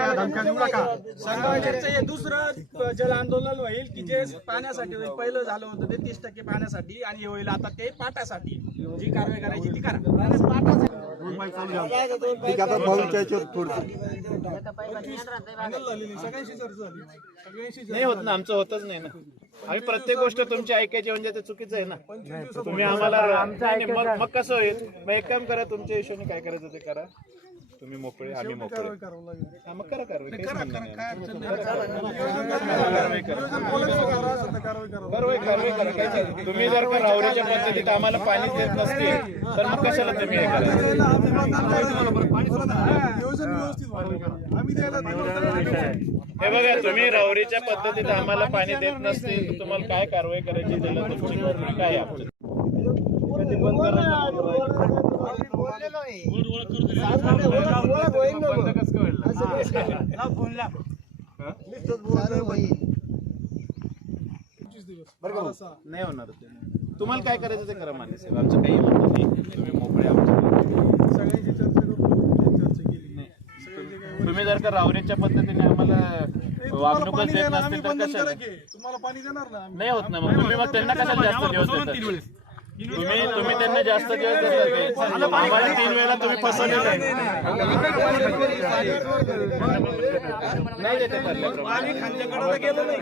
संगमेश्वरचं हे दुसरं जल आंदोलन होईल की जे पाण्यासाठी होईल. पहिलं झालं होतं ते 30% पाण्यासाठी आणि हे होईल आता ते पाटासाठी. जी कारवाई करायची ती करा. नाही होत ना, आमचं होतच नाही ना. आम्ही प्रत्येक गोष्ट तुमची ऐकायची म्हणजे ते चुकीचं आहे ना. तुम्ही आम्हाला मग कसं होईल. मग एक काम करा, तुमच्या हिशोबाने काय करायचं ते करा. तुम्ही मोकळे, आम्ही मोकळे. मग करा कारवाई. तुम्ही जर का राहुरीच्या पद्धतीत आम्हाला पाणी देत नसतील तर मग कशाला तुम्ही हे हे बघा, तुम्ही राहुरीच्या पद्धतीत आम्हाला पाणी देत नसतील तर तुम्हाला काय कारवाई करायची त्याला तुमची काय आहे. नाही होणार. तुम्हाला काय करायचं ते करा मान्य साहेब, आमचं काही म्हणत नाही. तुम्ही मोकळे सगळ्यांची चर्चा केली. तुम्ही जर का राहुरीच्या पद्धतीने आम्हाला वागणूकच देत नसतील तर कशाला तुम्हाला पाणी देणार ना. नाही होत ना. मग तुम्ही मग त्यांना कशाला जास्त दिवस देतात. तुम्ही त्यांना जास्त दिवस देतात. आम्हाला 3 वेळा तुम्ही फसवलेलं आहे. नाही देतात. पाणी खांद्याकडे गेलं नाही.